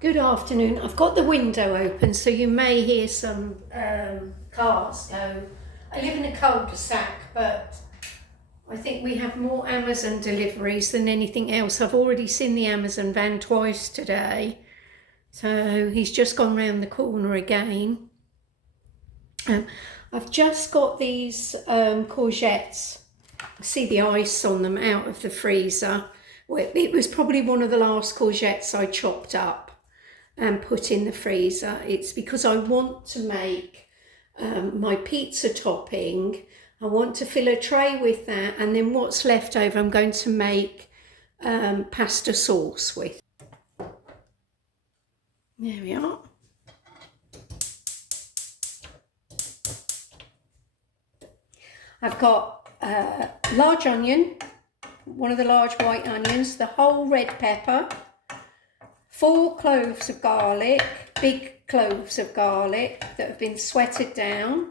Good afternoon. I've got the window open so you may hear some cars go. I live in a cul-de-sac, but I think we have more Amazon deliveries than anything else. I've already seen the Amazon van twice today, so he's just gone round the corner again. I've just got these courgettes. See the ice on them out of the freezer. Well, it was probably one of the last courgettes I chopped up and put in the freezer. It's because I want to make my pizza topping. I want to fill a tray with that, and then what's left over I'm going to make pasta sauce with. There we are. I've got large onion, one of the large white onions, the whole red pepper, 4 cloves of garlic, big cloves of garlic that have been sweated down,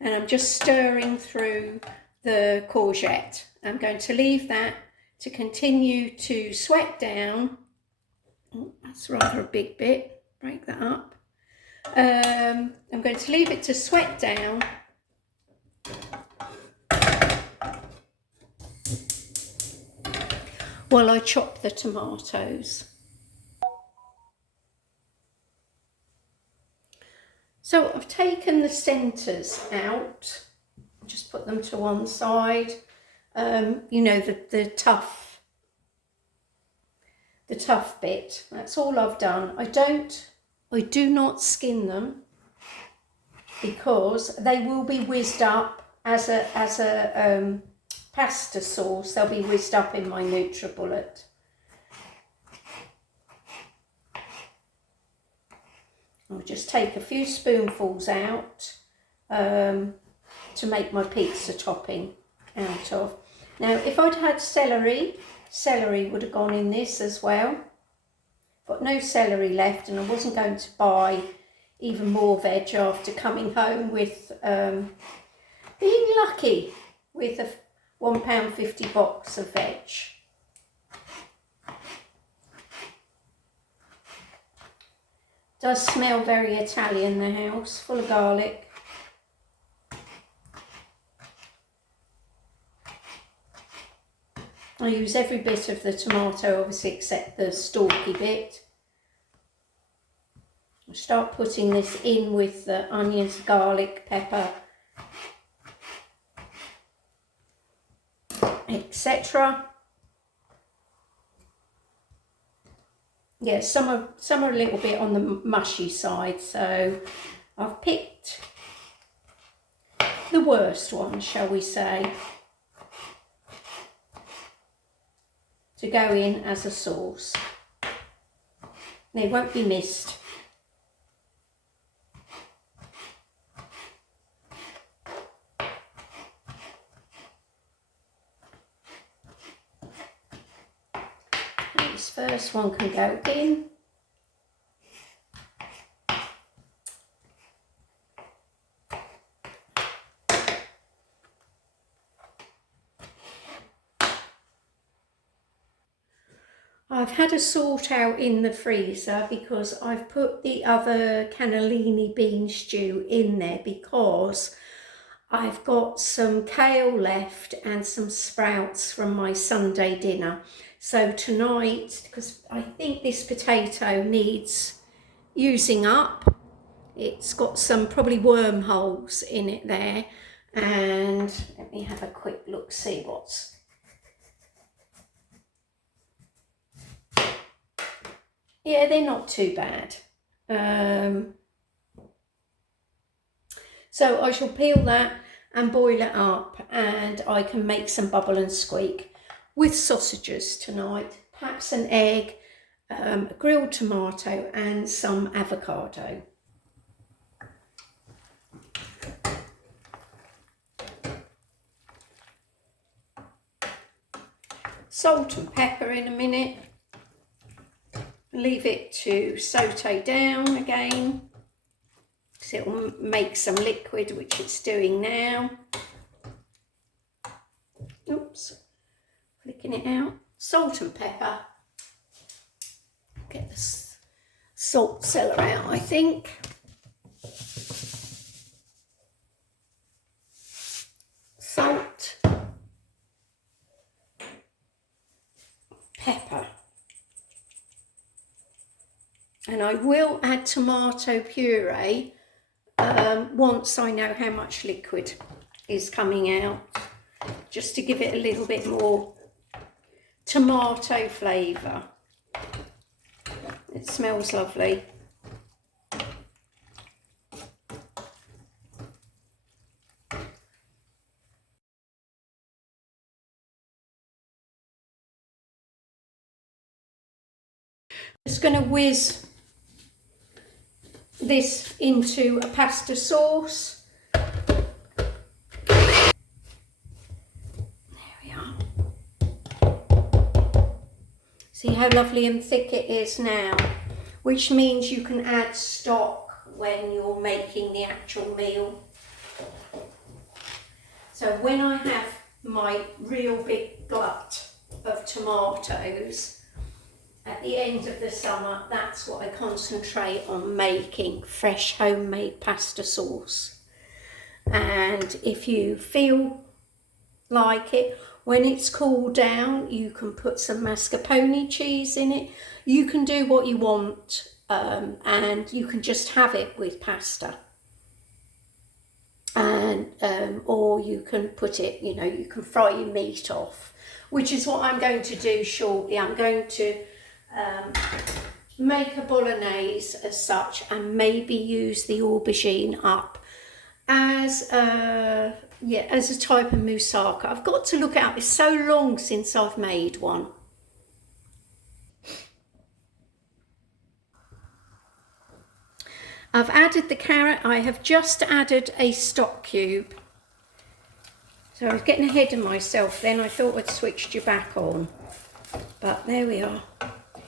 and I'm just stirring through the courgette. I'm going to leave that to continue to sweat down. Oh, that's rather a big bit, break that up. I'm going to leave it to sweat down while I chop the tomatoes. So I've taken the centres out, just put them to one side. You know, the tough bit. That's all I've done. I do not skin them because they will be whizzed up as a pasta sauce. They'll be whizzed up in my NutriBullet. I'll just take a few spoonfuls out to make my pizza topping out of. Now, if I'd had celery would have gone in this as well. Got no celery left, and I wasn't going to buy even more veg after coming home with being lucky with a £1.50 box of veg. Does smell very Italian, the house, full of garlic. I use every bit of the tomato, obviously, except the stalky bit. I start putting this in with the onions, garlic, pepper, etc. Yeah, some are a little bit on the mushy side, so I've picked the worst one, shall we say, to go in as a sauce. They won't be missed. This first one can go in. I've had a sort out in the freezer because I've put the other cannellini bean stew in there because I've got some kale left and some sprouts from my Sunday dinner. So tonight, because I think this potato needs using up, it's got some probably wormholes in it there, and let me have a quick look, see what's... Yeah, they're not too bad. So I shall peel that and boil it up, and I can make some bubble and squeak with sausages tonight. Perhaps an egg, a grilled tomato and some avocado. Salt and pepper in a minute. Leave it to saute down again, because it will make some liquid, which it's doing now. Oops, flicking it out. Salt and pepper. Get the salt cellar out, I think. Salt, pepper, and I will add tomato puree once I know how much liquid is coming out, just to give it a little bit more tomato flavour. It smells lovely. Just going to whiz this into a pasta sauce. There we are. See how lovely and thick it is now, which means you can add stock when you're making the actual meal. So when I have my real big glut of tomatoes at the end of the summer, that's what I concentrate on making, fresh homemade pasta sauce. And if you feel like it, when it's cooled down, you can put some mascarpone cheese in it. You can do what you want, and you can just have it with pasta. And or you can put it, you know, you can fry your meat off, which is what I'm going to do shortly. I'm going to make a bolognese as such, and maybe use the aubergine up as a type of moussaka. I've got to look out. It's so long since I've made one. I've added the carrot. I have just added a stock cube. So I was getting ahead of myself then. I thought I'd switched you back on. But there we are.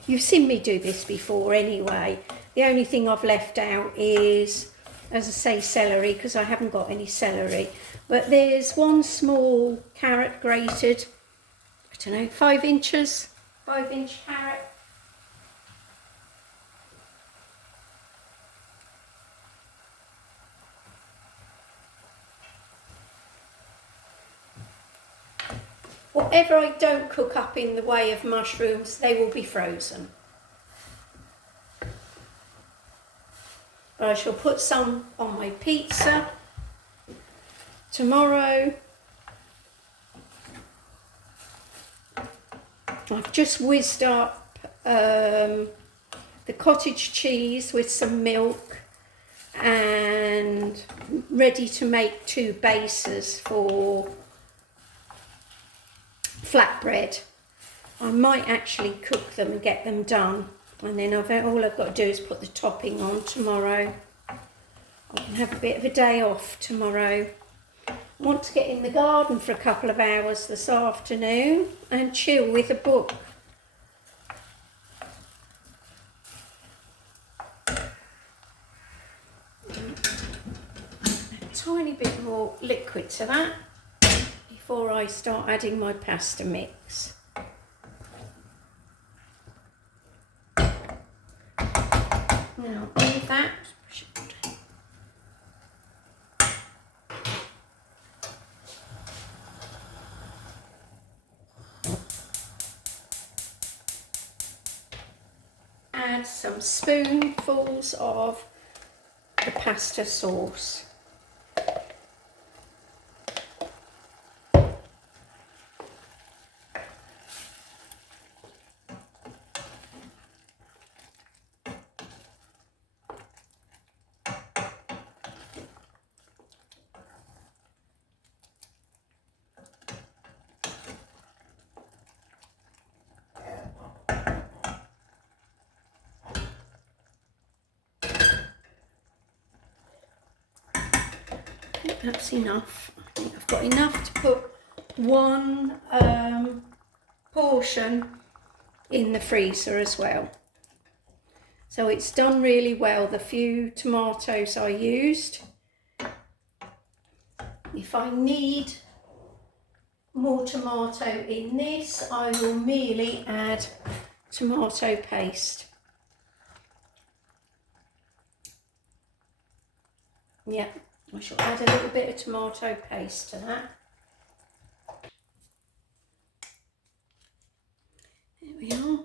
You've seen me do this before anyway. The only thing I've left out is, as I say, celery, because I haven't got any celery. But there's one small carrot grated. I don't know, 5-inch carrot. Whatever I don't cook up in the way of mushrooms, they will be frozen. I shall put some on my pizza tomorrow. I've just whizzed up the cottage cheese with some milk and ready to make 2 bases for flatbread. I might actually cook them and get them done, and then all I've got to do is put the topping on tomorrow. I can have a bit of a day off tomorrow. I want to get in the garden for a couple of hours this afternoon and chill with a book. A tiny bit more liquid to that before I start adding my pasta mix. Now leave that. Add some spoonfuls of the pasta sauce. That's enough. I think I've got enough to put one portion in the freezer as well. So it's done really well, the few tomatoes I used. If I need more tomato in this, I will merely add tomato paste. Yeah, I shall add a little bit of tomato paste to that. There we are.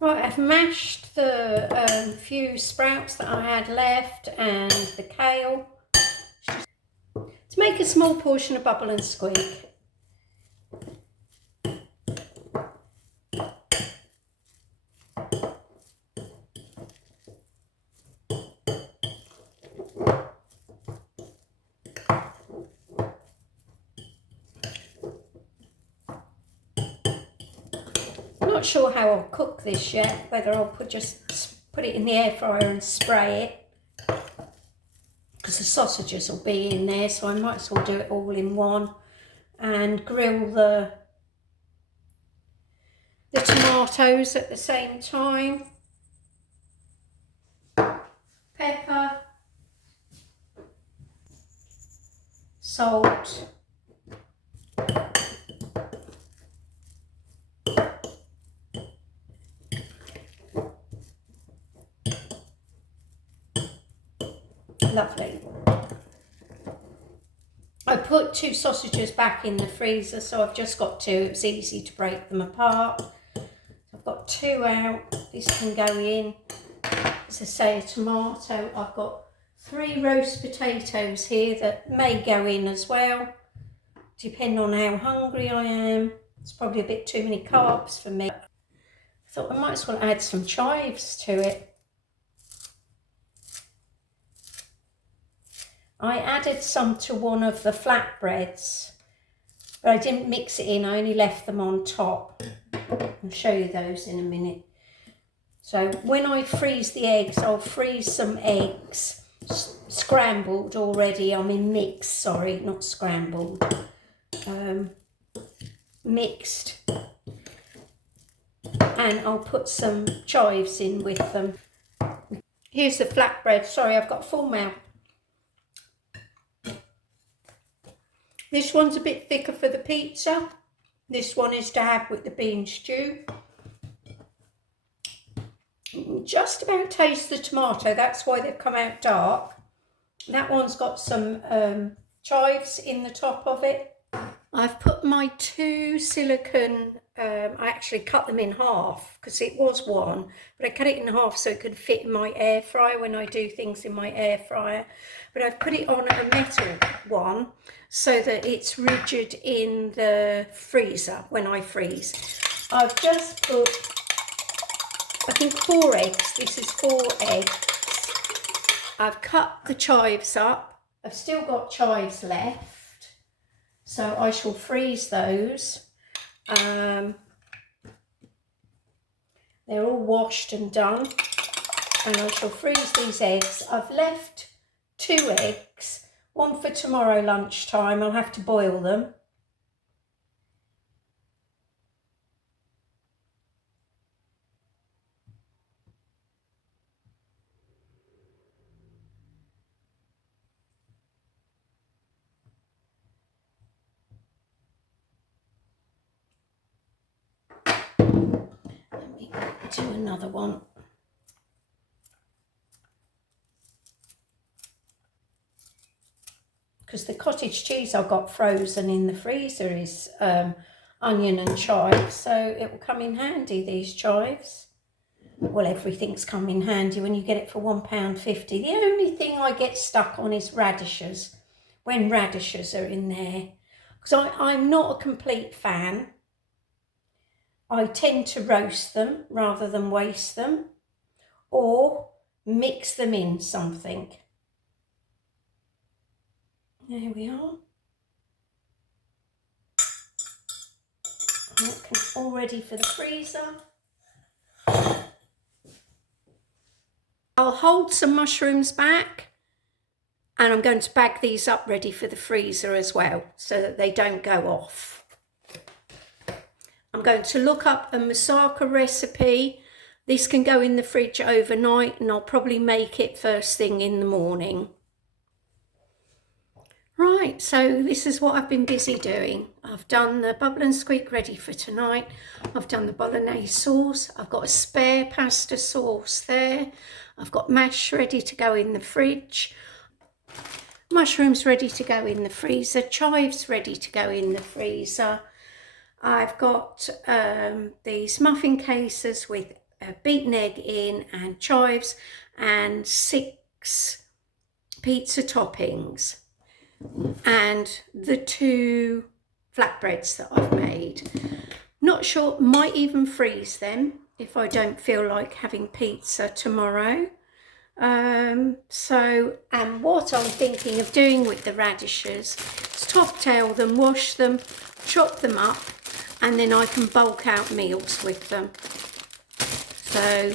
Right, I've mashed the few sprouts that I had left and the kale to make a small portion of bubble and squeak. I'm not sure how I'll cook this yet, whether I'll just put it in the air fryer and spray it, because the sausages will be in there, so I might as well do it all in one and grill the tomatoes at the same time. Pepper, salt, lovely. I put 2 sausages back in the freezer, so I've just got 2. It's easy to break them apart. I've got 2 out. This can go in. As I say, a tomato. I've got 3 roast potatoes here that may go in as well, depending on how hungry I am. It's probably a bit too many carbs for me. I thought I might as well add some chives to it. I added some to one of the flatbreads, but I didn't mix it in, I only left them on top. I'll show you those in a minute. So when I freeze the eggs, I'll freeze some eggs, scrambled already, I mean mixed, sorry, not scrambled. Mixed. And I'll put some chives in with them. Here's the flatbread, sorry, I've got a full mouth. This one's a bit thicker for the pizza. This one is to have with the bean stew. Just about taste the tomato, that's why they've come out dark. That one's got some chives in the top of it. I've put my 2 silicone, I actually cut them in half because it was one, but I cut it in half so it could fit in my air fryer when I do things in my air fryer. But I've put it on a metal one so that it's rigid in the freezer when I freeze. I've just put, I think 4 eggs. This is 4 eggs. I've cut the chives up. I've still got chives left, so I shall freeze those. They're all washed and done, and I shall freeze these eggs. I've left 2 eggs, one for tomorrow lunchtime. I'll have to boil them. Let me do another one. Because the cottage cheese I've got frozen in the freezer is onion and chives, so it will come in handy, these chives. Well, everything's come in handy when you get it for £1.50. The only thing I get stuck on is radishes, when radishes are in there. Because I'm not a complete fan. I tend to roast them rather than waste them, or mix them in something. There we are. All ready for the freezer. I'll hold some mushrooms back, and I'm going to bag these up ready for the freezer as well so that they don't go off. I'm going to look up a moussaka recipe This can go in the fridge overnight, and I'll probably make it first thing in the morning. Right, so this is what I've been busy doing. I've done the bubble and squeak ready for tonight. I've done the bolognese sauce. I've got a spare pasta sauce there. I've got mash ready to go in the fridge. Mushrooms ready to go in the freezer. Chives ready to go in the freezer. I've got these muffin cases with a beaten egg in and chives and 6 pizza toppings. And the 2 flatbreads that I've made. Not sure, might even freeze them if I don't feel like having pizza tomorrow. And what I'm thinking of doing with the radishes is top-tail them, wash them, chop them up, and then I can bulk out meals with them. So,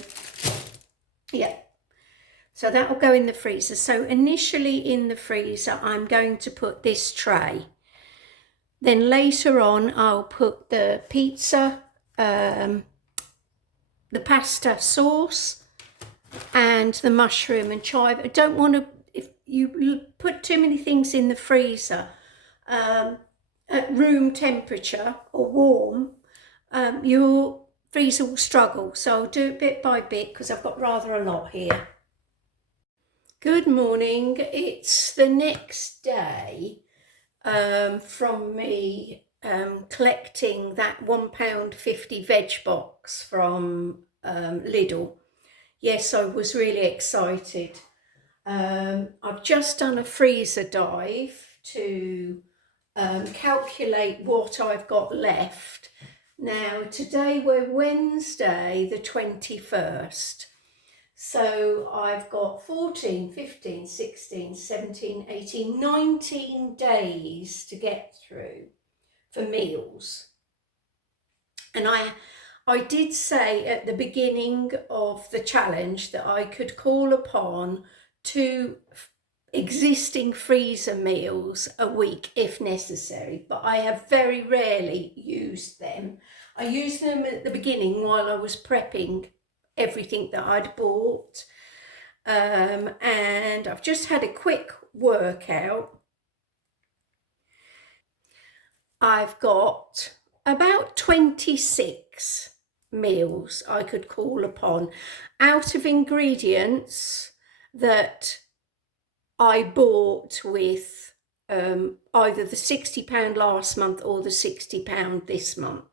yeah. So that will go in the freezer. So initially in the freezer, I'm going to put this tray. Then later on, I'll put the pizza, the pasta sauce, and the mushroom and chive. I don't want to, if you put too many things in the freezer at room temperature or warm, your freezer will struggle. So I'll do it bit by bit because I've got rather a lot here. Good morning. It's the next day from me collecting that £1.50 veg box from Lidl. Yes, I was really excited. I've just done a freezer dive to calculate what I've got left. Now, today we're Wednesday the 21st. So I've got 14, 15, 16, 17, 18, 19 days to get through for meals. And I did say at the beginning of the challenge that I could call upon 2 existing freezer meals a week if necessary, but I have very rarely used them. I used them at the beginning while I was prepping everything that I'd bought, and I've just had a quick workout. I've got about 26 meals I could call upon out of ingredients that I bought with either the £60 last month or the £60 this month.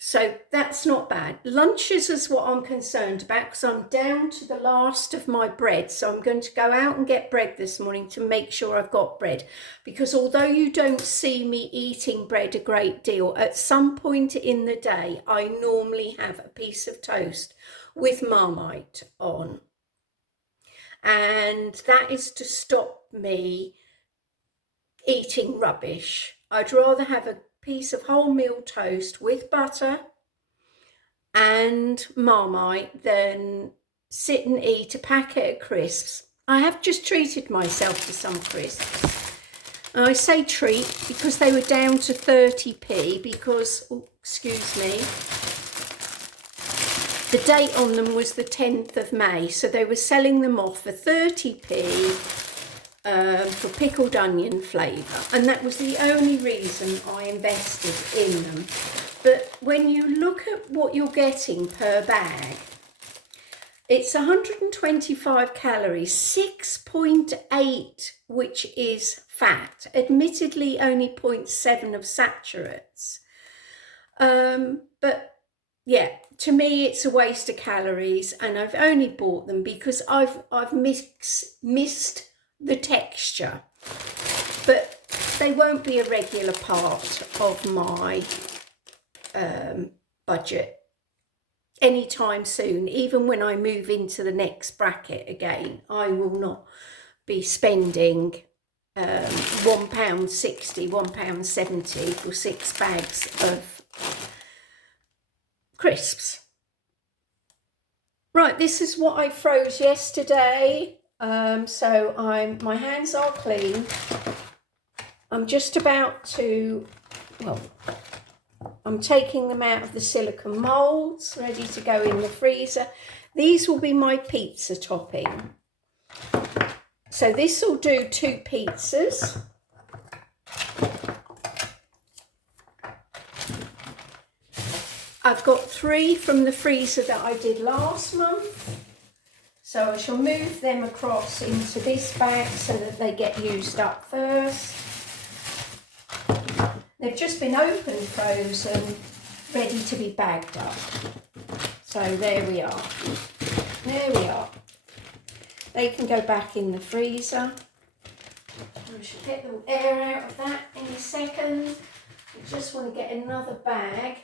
So that's not bad. Lunches is what I'm concerned about because I'm down to the last of my bread. So I'm going to go out and get bread this morning to make sure I've got bread. Because although you don't see me eating bread a great deal, at some point in the day, I normally have a piece of toast with Marmite on. And that is to stop me eating rubbish. I'd rather have a piece of wholemeal toast with butter and Marmite than sit and eat a packet of crisps. I have just treated myself to some crisps. And I say treat because they were down to 30p because, oh, excuse me, the date on them was the 10th of May. So they were selling them off for 30p. For pickled onion flavour, and that was the only reason I invested in them. But when you look at what you're getting per bag, it's 125 calories, 6.8 which is fat, admittedly only 0.7 of saturates. But yeah, to me it's a waste of calories, and I've only bought them because I've missed the texture, but they won't be a regular part of my budget anytime soon. Even when I move into the next bracket again, I will not be spending £1.60, £1.70 for 6 bags of crisps. Right, this is what I froze yesterday. So my hands are clean. I'm just about to, well, I'm taking them out of the silicone moulds, ready to go in the freezer. These will be my pizza topping. So this will do 2 pizzas. I've got 3 from the freezer that I did last month. So I shall move them across into this bag so that they get used up first. They've just been opened, frozen, ready to be bagged up. So there we are. There we are. They can go back in the freezer. I should get the air out of that in a second. I just want to get another bag.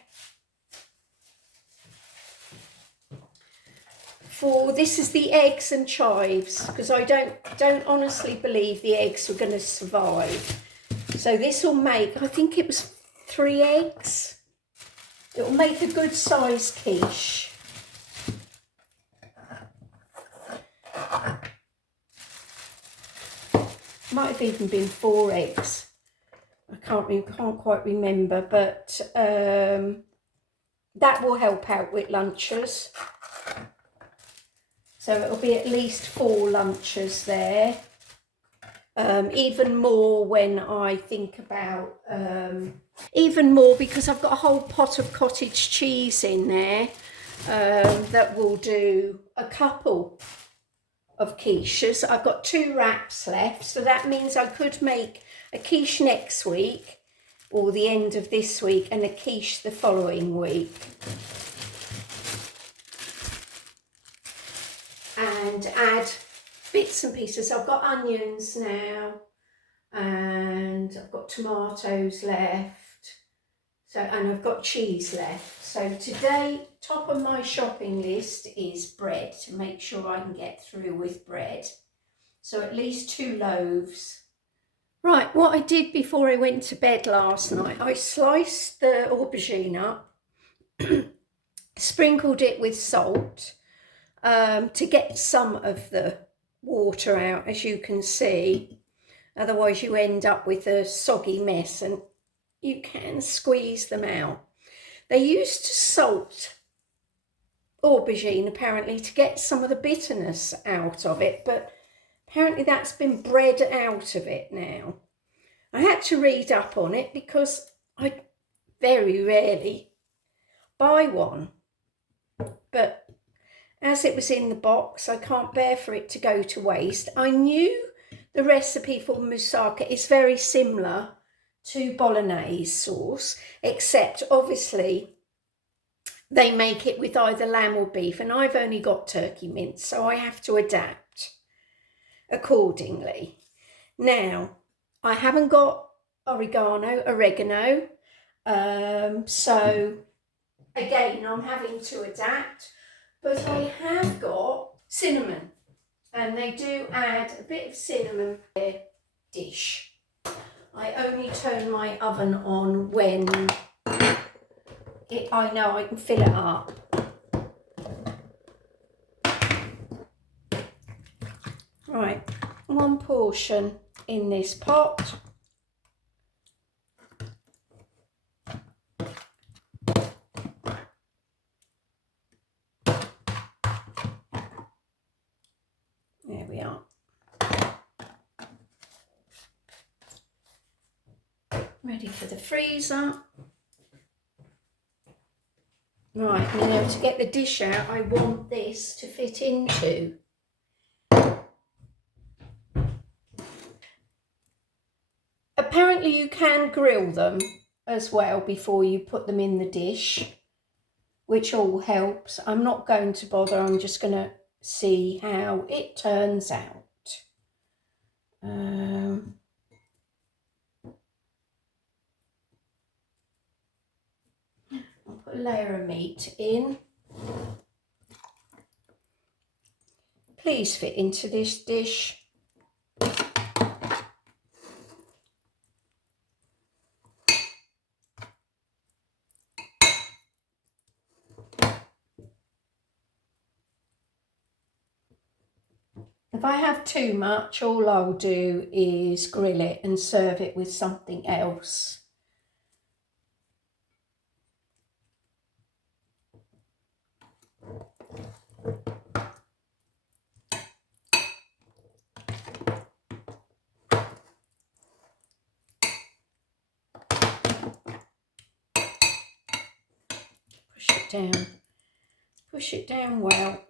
This is the eggs and chives, because I don't honestly believe the eggs are going to survive. So this will make, I think it was 3 eggs. It will make a good sized quiche. Might have even been 4 eggs. I can't quite remember, but that will help out with lunches. So it'll be at least 4 lunches there. Even more when I think about, even more because I've got a whole pot of cottage cheese in there that will do a couple of quiches. I've got 2 wraps left, so that means I could make a quiche next week or the end of this week and a quiche the following week. And add bits and pieces. I've got onions now and I've got tomatoes left, and I've got cheese left. So today, top of my shopping list is bread, to make sure I can get through with bread. So at least 2 loaves. Right, what I did before I went to bed last night, I sliced the aubergine up, sprinkled it with salt, to get some of the water out, as you can see. Otherwise you end up with a soggy mess, and you can squeeze them out. They used to salt aubergine apparently to get some of the bitterness out of it, but apparently that's been bred out of it now. I had to read up on it because I very rarely buy one, but as it was in the box, I can't bear for it to go to waste. I knew the recipe for moussaka is very similar to bolognese sauce, except obviously they make it with either lamb or beef, and I've only got turkey mince, so I have to adapt accordingly. Now, I haven't got oregano, so again, I'm having to adapt. But I have got cinnamon, and they do add a bit of cinnamon to their dish. I only turn my oven on when I know I can fill it up. Right, 1 portion in this pot. There we are. Ready for the freezer. Right, now to get the dish out, I want this to fit into. Apparently you can grill them as well before you put them in the dish, which all helps. I'm not going to bother, I'm just going to see how it turns out. I'll put a layer of meat in. Please fit into this dish. If I have too much, all I'll do is grill it and serve it with something else. push it down well.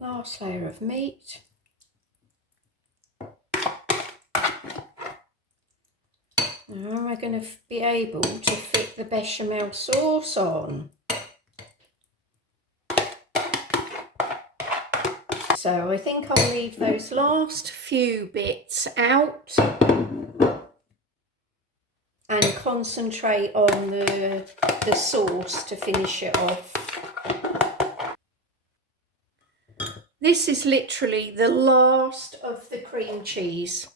Last layer of meat. Now we're going to be able to fit the bechamel sauce on. So I think I'll leave those last few bits out and concentrate on the sauce to finish it off. This is literally the last of the cream cheese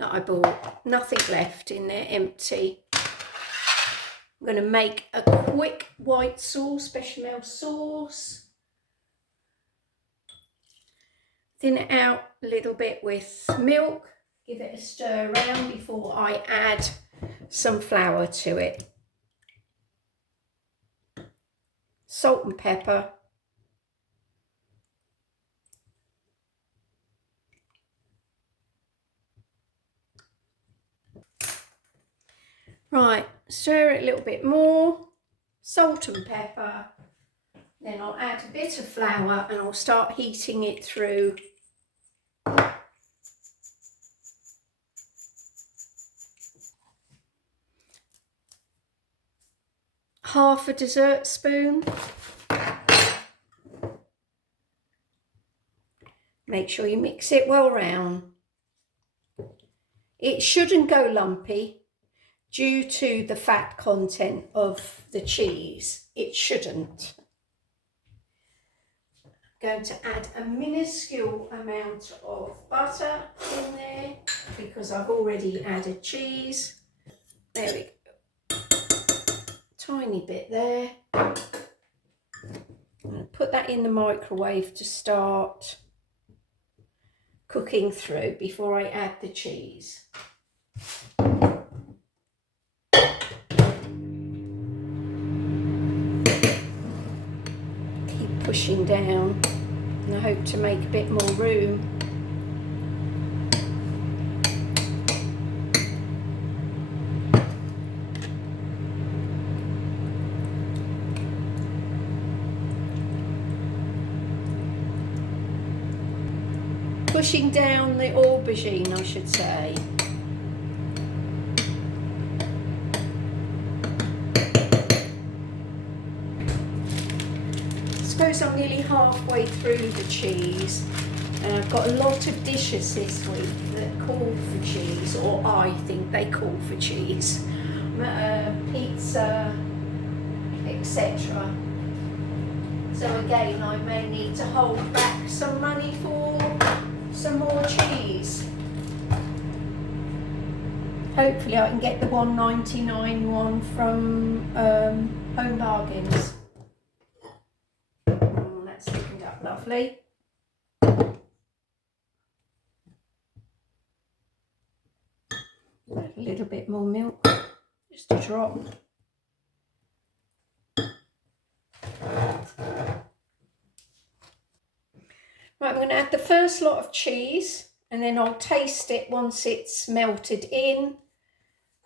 that I bought. Nothing left in there, empty. I'm going to make a quick white sauce, bechamel sauce. Thin it out a little bit with milk. Give it a stir around before I add some flour to it. Salt and pepper. Right, stir it a little bit more, salt and pepper, then I'll add a bit of flour and I'll start heating it through. Half a dessert spoon. Make sure you mix it well round. It shouldn't go lumpy. Due to the fat content of the cheese, it shouldn't. I'm going to add a minuscule amount of butter in there because I've already added cheese. There we go. Tiny bit there. I'm going to put that in the microwave to start cooking through before I add the cheese. Pushing down, and I hope to make a bit more room. Pushing down the aubergine, I should say. I suppose I'm nearly halfway through the cheese and I've got a lot of dishes this week that call for cheese, or I think they call for cheese. Pizza, etc. So again, I may need to hold back some money for some more cheese. Hopefully I can get the $1.99 one from Home Bargains. That's thickened up lovely. A little bit more milk, just a drop. Right, I'm going to add the first lot of cheese and then I'll taste it once it's melted in,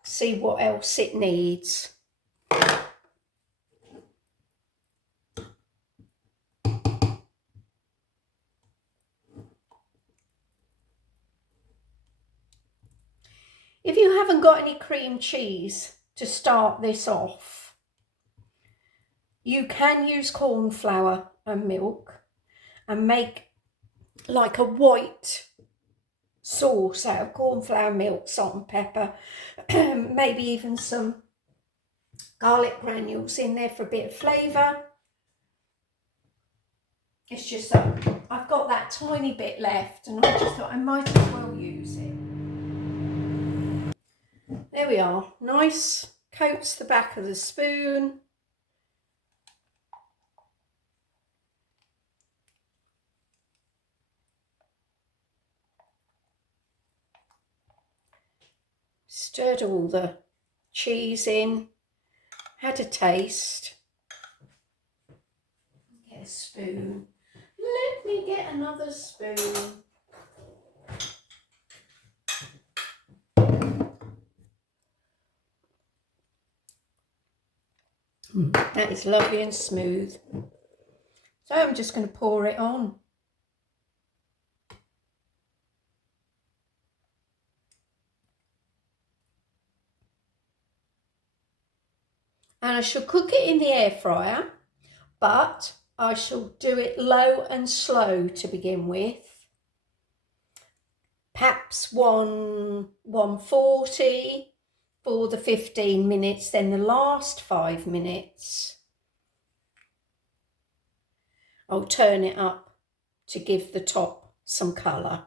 see what else it needs. If you haven't got any cream cheese to start this off, you can use corn flour and milk and make like a white sauce out of corn flour, milk, salt and pepper, maybe even some garlic granules in there for a bit of flavour. It's just that I've got that tiny bit left and I just thought I might as well use it. There we are, nice, coats the back of the spoon. Stirred all the cheese in, had a taste. Get a spoon. Let me get another spoon. That is lovely and smooth. So I'm just going to pour it on. And I shall cook it in the air fryer, but I shall do it low and slow to begin with. Perhaps 140 for the 15 minutes, then the last 5 minutes I'll turn it up to give the top some colour.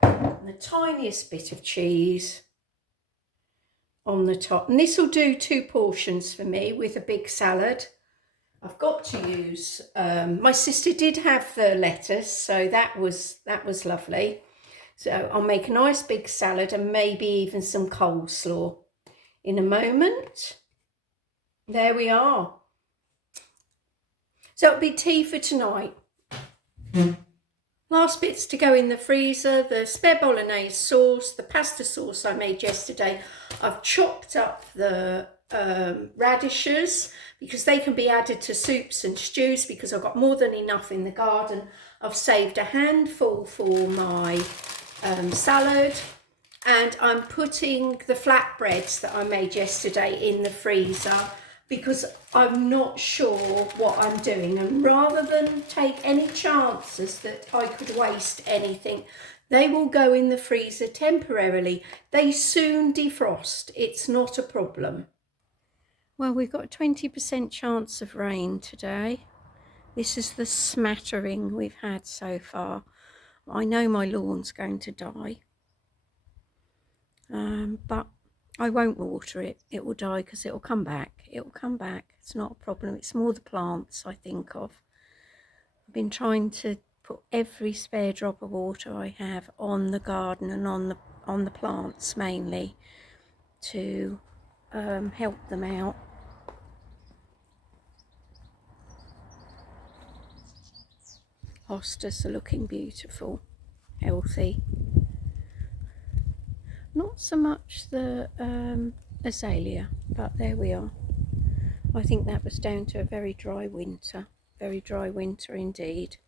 And the tiniest bit of cheese on the top, and this will do 2 portions for me with a big salad. I've got to use, my sister did have the lettuce, so that was lovely. So I'll make a nice big salad and maybe even some coleslaw in a moment. There we are. So it'll be tea for tonight. Last bits to go in the freezer, the spare bolognese sauce, the pasta sauce I made yesterday. I've chopped up the radishes because they can be added to soups and stews because I've got more than enough in the garden. I've saved a handful for my salad, and I'm putting the flatbreads that I made yesterday in the freezer because I'm not sure what I'm doing, and rather than take any chances that I could waste anything, they will go in the freezer temporarily. They soon defrost, it's not a problem. Well, we've got a 20% chance of rain today. This is the smattering we've had so far. I know my lawn's going to die, but I won't water it. It will die because it will come back. It will come back. It's not a problem. It's more the plants I think of. I've been trying to put every spare drop of water I have on the garden and on the plants mainly to help them out. Hostas are looking beautiful, healthy. Not so much the azalea, but there we are. I think that was down to a very dry winter indeed.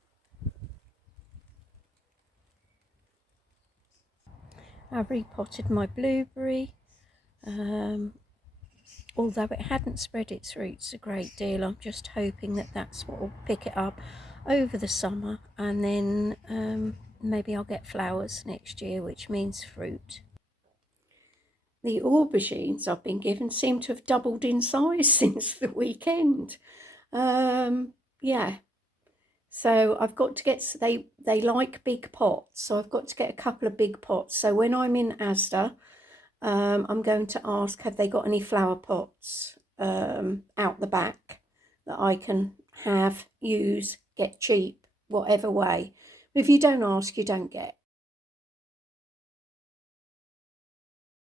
I've repotted my blueberry, although it hadn't spread its roots a great deal. I'm just hoping that that's what will pick it up over the summer, and then maybe I'll get flowers next year, which means fruit. The aubergines I've been given seem to have doubled in size since the weekend. Yeah, so I've got to get, they like big pots, so I've got to get a couple of big pots. So when I'm in Asda, I'm going to ask, have they got any flower pots out the back that I can have, use, get cheap, whatever way. But if you don't ask, you don't get.